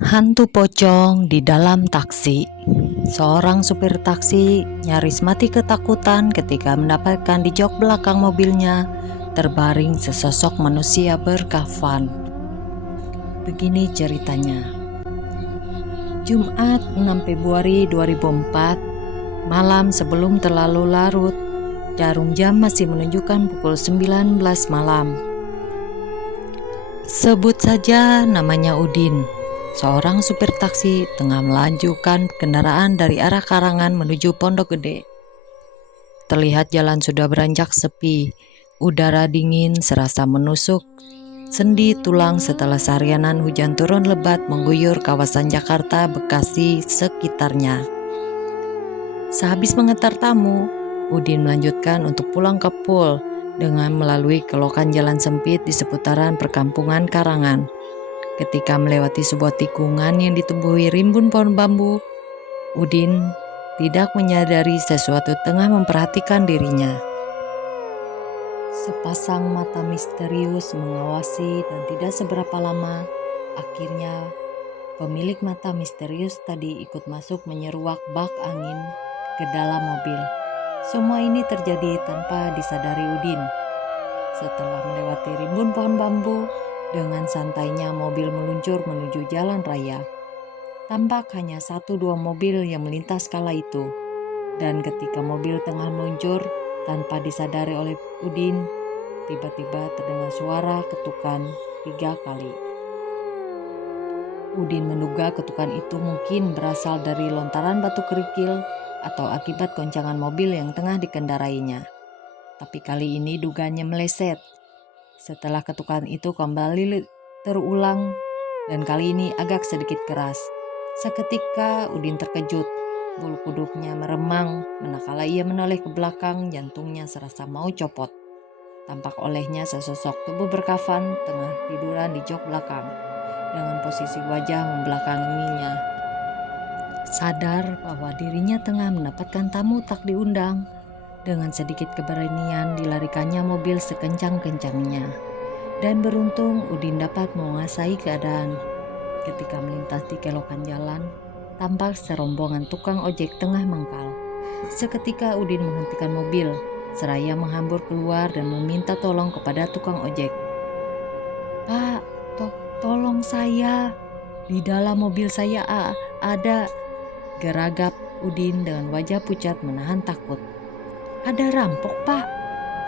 Hantu pocong di dalam taksi. Seorang supir taksi nyaris mati ketakutan ketika mendapatkan di jok belakang mobilnya terbaring sesosok manusia berkafan. Begini ceritanya. Jumat 6 Februari 2004, malam sebelum terlalu larut, jarum jam masih menunjukkan pukul 19 malam. Sebut saja namanya Udin. Seorang supir taksi tengah melajukan kendaraan dari arah Karangan menuju Pondok Gede. Terlihat jalan sudah beranjak sepi. Udara dingin serasa menusuk sendi tulang setelah seharianan hujan turun lebat mengguyur kawasan Jakarta, Bekasi, sekitarnya. Sehabis mengantar tamu, Udin melanjutkan untuk pulang ke Pul dengan melalui kelokan jalan sempit di seputaran perkampungan Karangan. Ketika melewati sebuah tikungan yang ditumbuhi rimbun pohon bambu, Udin tidak menyadari sesuatu tengah memperhatikan dirinya. Sepasang mata misterius mengawasi dan tidak seberapa lama, akhirnya pemilik mata misterius tadi ikut masuk menyeruak bak angin ke dalam mobil. Semua ini terjadi tanpa disadari Udin. Setelah melewati rimbun pohon bambu, dengan santainya mobil meluncur menuju jalan raya. Tampak hanya 1-2 mobil yang melintas kala itu. Dan ketika mobil tengah meluncur, tanpa disadari oleh Udin, tiba-tiba terdengar suara ketukan 3 kali. Udin menduga ketukan itu mungkin berasal dari lontaran batu kerikil atau akibat goncangan mobil yang tengah dikendarainya. Tapi kali ini dugaannya meleset. Setelah ketukan itu kembali terulang dan kali ini agak sedikit keras. Seketika Udin terkejut, bulu kuduknya meremang manakala ia menoleh ke belakang, jantungnya serasa mau copot. Tampak olehnya sesosok tubuh berkafan tengah tiduran di jok belakang dengan posisi wajah membelakanginya. Sadar bahwa dirinya tengah mendapatkan tamu tak diundang, dengan sedikit keberanian dilarikannya mobil sekencang-kencangnya. Dan beruntung Udin dapat menguasai keadaan. Ketika melintas di kelokan jalan, tampak serombongan tukang ojek tengah mangkal. Seketika Udin menghentikan mobil, seraya menghambur keluar dan meminta tolong kepada tukang ojek. "Pak, tolong saya. Di dalam mobil saya ada," geragap Udin dengan wajah pucat menahan takut. "Ada rampok, Pak?"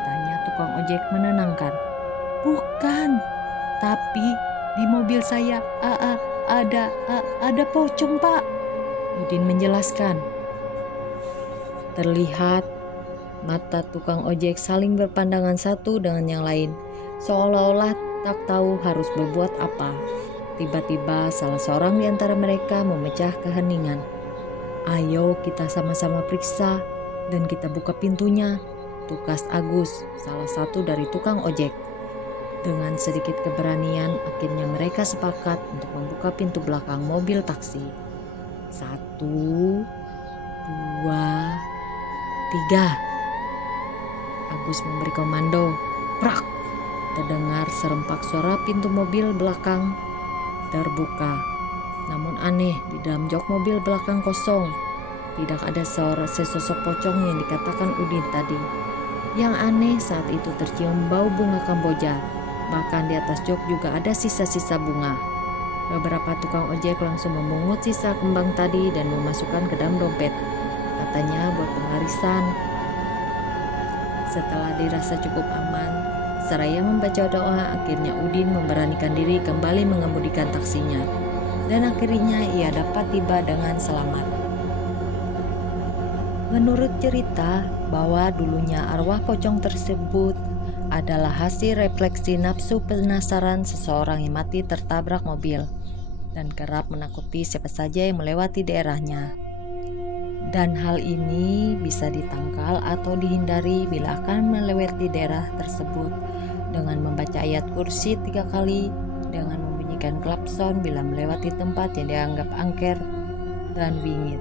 tanya tukang ojek menenangkan. "Bukan, tapi di mobil saya ada pocong, Pak," Udin menjelaskan. Terlihat mata tukang ojek saling berpandangan satu dengan yang lain, seolah-olah tak tahu harus berbuat apa. Tiba-tiba salah seorang di antara mereka memecah keheningan. "Ayo kita sama-sama periksa dan kita buka pintunya," tukas Agus, salah satu dari tukang ojek. Dengan sedikit keberanian, akhirnya mereka sepakat untuk membuka pintu belakang mobil taksi. 1, 2, 3. Agus memberi komando. Prak! Terdengar serempak suara pintu mobil belakang terbuka. Namun aneh, di dalam jok mobil belakang kosong. Tidak ada sesosok pocong yang dikatakan Udin tadi. Yang aneh saat itu tercium bau bunga kamboja. Bahkan di atas jok juga ada sisa-sisa bunga. Beberapa tukang ojek langsung memungut sisa kembang tadi dan memasukkan ke dalam dompet. Katanya buat pengarisan. Setelah dirasa cukup aman, seraya membaca doa, akhirnya Udin memberanikan diri kembali mengemudikan taksinya. Dan akhirnya ia dapat tiba dengan selamat. Menurut cerita bahwa dulunya arwah pocong tersebut adalah hasil refleksi nafsu penasaran seseorang yang mati tertabrak mobil dan kerap menakuti siapa saja yang melewati daerahnya. Dan hal ini bisa ditangkal atau dihindari bila akan melewati daerah tersebut dengan membaca ayat kursi 3 kali, dengan membunyikan klakson bila melewati tempat yang dianggap angker, dan wingit.